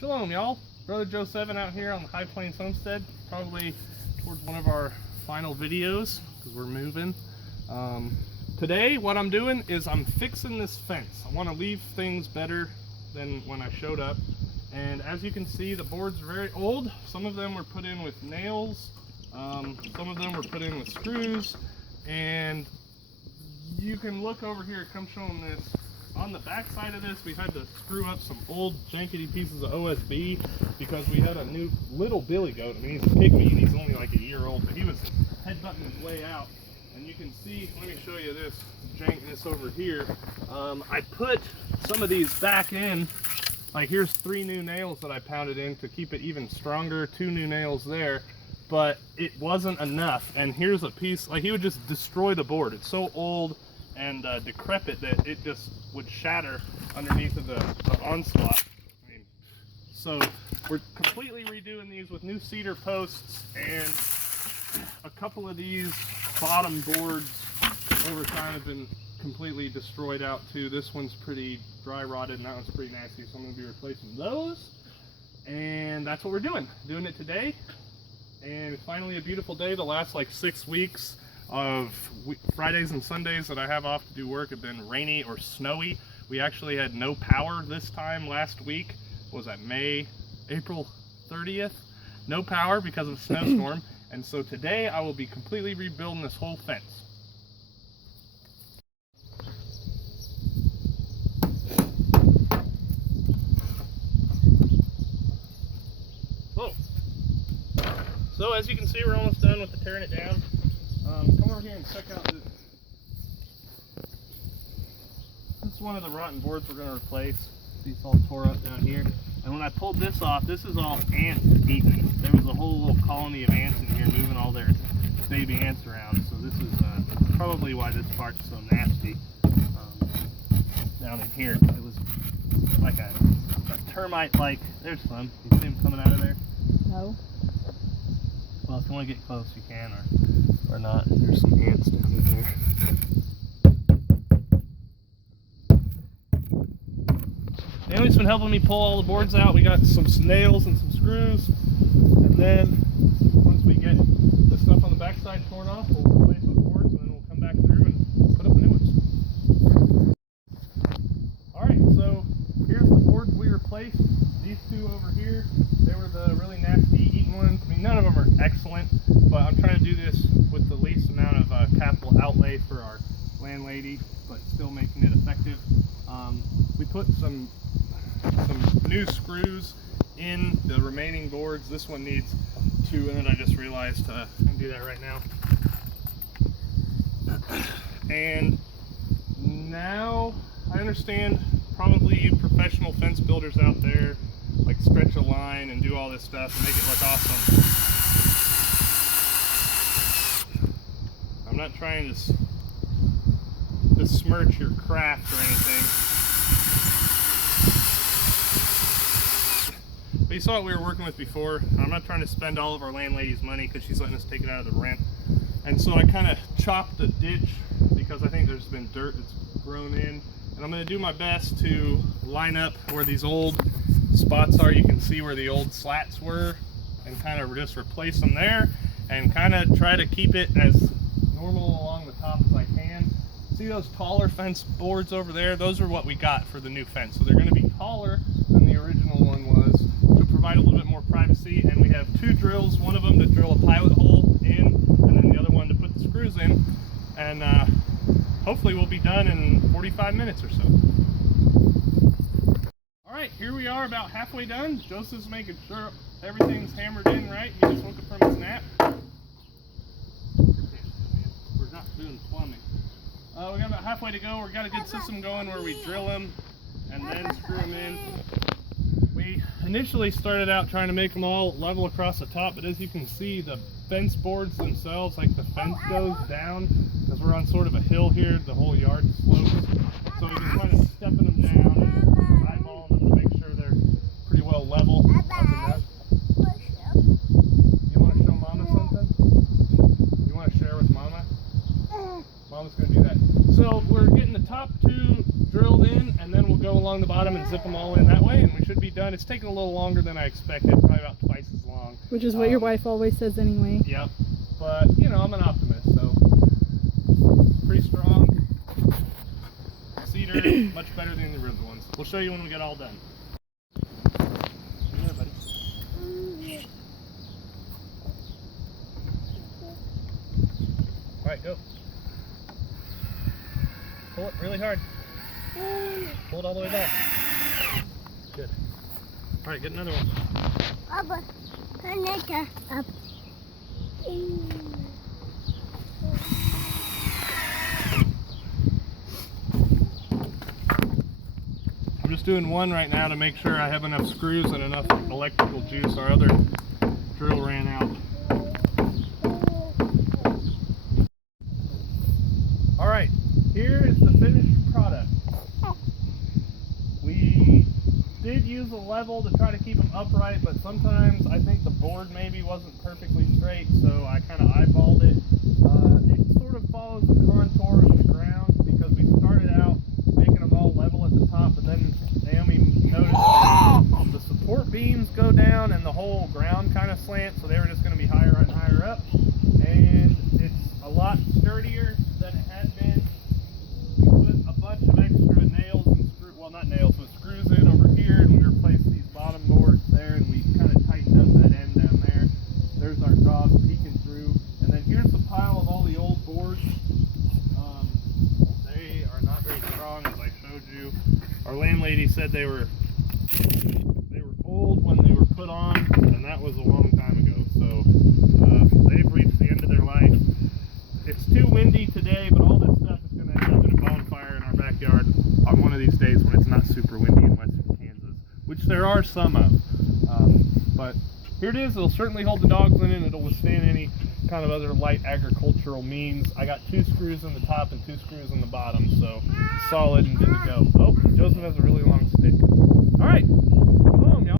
Shalom, y'all. Brother Joe 7 out here on the High Plains Homestead, probably towards one of our final videos because we're moving. Today, what I'm doing is I'm fixing this fence. I want to leave things better than when I showed up. And as you can see, the boards are very old. Some of them were put in with nails. Some of them were put in with screws. And you can look over here, come showing this. On the back side of this, we had to screw up some old jankety pieces of OSB because we had a new little billy goat. I mean, he's a pygmy and he's only like a year old, but he was headbutting his way out. And you can see, let me show you this jankness over here. I put some of these back in. Like, here's 3 new nails that I pounded in to keep it even stronger, 2 new nails there, but it wasn't enough. And here's a piece, like, he would just destroy the board. It's so old and decrepit that it just would shatter underneath of the onslaught. I mean, so we're completely redoing these with new cedar posts, and a couple of these bottom boards over time have been completely destroyed out too. This one's pretty dry rotted and that one's pretty nasty, so I'm going to be replacing those. And that's what we're doing it today. And it's finally a beautiful day. The last like 6 weeks of Fridays and Sundays that I have off to do work have been rainy or snowy. We actually had no power this time last week. What was that, April 30th? No power because of a snowstorm. And so today I will be completely rebuilding this whole fence. Whoa. So as you can see, we're almost done with the tearing it down. Come over here and check out this. This is one of the rotten boards we're going to replace. See, it's all tore up down here. And when I pulled this off, this is all ants eating. There was a whole little colony of ants in here moving all their baby ants around. So this is probably why this part's so nasty. Down in here, it was like a termite-like. There's some. You see them coming out of there? No. Well, if you want to get close, you can, or not. There's some ants down in there. Naomi's been helping me pull all the boards out. We got some nails and some screws, and then once we get the stuff on the backside torn off, we'll replace those boards, and then we'll come back through and put up the new ones. All right, so here's the boards we replaced. These 2 over here, they were the really nasty eaten ones. I mean, none of them are excellent, but I'm trying to do this with the least amount of capital outlay for our landlady, but still making it effective. We put some new screws in the remaining boards. This one needs 2, and then I just realized I can do that right now. And now I understand probably you professional fence builders out there like stretch a line and do all this stuff and make it look awesome. I'm not trying to besmirch your craft or anything. But you saw what we were working with before. I'm not trying to spend all of our landlady's money because she's letting us take it out of the rent. And so I kind of chopped the ditch because I think there's been dirt that's grown in. And I'm going to do my best to line up where these old spots are. You can see where the old slats were and kind of just replace them there and kind of try to keep it as normal along the top as I can. See those taller fence boards over there? Those are what we got for the new fence. So they're going to be taller than the original one was to provide a little bit more privacy. And we have 2 drills, one of them to drill a pilot hole in and then the other one to put the screws in. And hopefully we'll be done in 45 minutes or so. All right, here we are about halfway done. Joseph's making sure everything's hammered in right. He just woke up from his nap. We're not doing plumbing. We got about halfway to go. We got a good system going where we drill them and then screw them in. We initially started out trying to make them all level across the top, but as you can see, the fence boards themselves, like the fence goes down because we're on sort of a hill here. The whole yard slopes, so we've been kind of stepping them down and eyeballing them to make sure they're pretty well level up and down. You want to show Mama something? You want to share with Mama? Mama's going to do that. So we're getting the top 2 drilled in, and then we'll go along the bottom and zip them all in that way, and we should be done done. It's taken a little longer than I expected, probably about twice as long. Which is what your wife always says anyway. Yep. But, you know, I'm an optimist, so pretty strong. Cedar, much better than the other ones. We'll show you when we get all done. Yeah, buddy. Alright, go. Pull it really hard. Pull it all the way back. Good. Alright, get another one. Papa, up. I'm just doing one right now to make sure I have enough screws and enough electrical juice. Our other drill ran out. Alright, here is the finished product. We did use a level to try to keep them upright, but sometimes I think the board maybe wasn't perfectly straight, so I kind of eyeballed it. It sort of follows the contour of the ground because we started out making them all level at the top, but then Naomi noticed that the support beams go down and the whole ground kind of slants, so they were just going to be higher and higher up. And it's a lot sturdier than it had been. We put a bunch of extra nails and screws, well, not nails, but screws in over here, and we replaced these bottom boards there, and we kind of tightened up that end down there. There's our jaws peeking through. And then here's the pile of all the old boards. They are not very strong, as I showed you. Our landlady said they were old when they were put on, and that was a long time ago. So they've reached the end of their life. It's too windy today, but all this stuff is going to end up in a bonfire in our backyard on one of these days when it's not super windy in western Kansas, which there are some of. But here it is. It'll certainly hold the dogs in it. It'll withstand any kind of other light agricultural means. I got 2 screws in the top and 2 screws in the bottom, so solid and good to go. Oh, Joseph has a really long stick. All right, come on.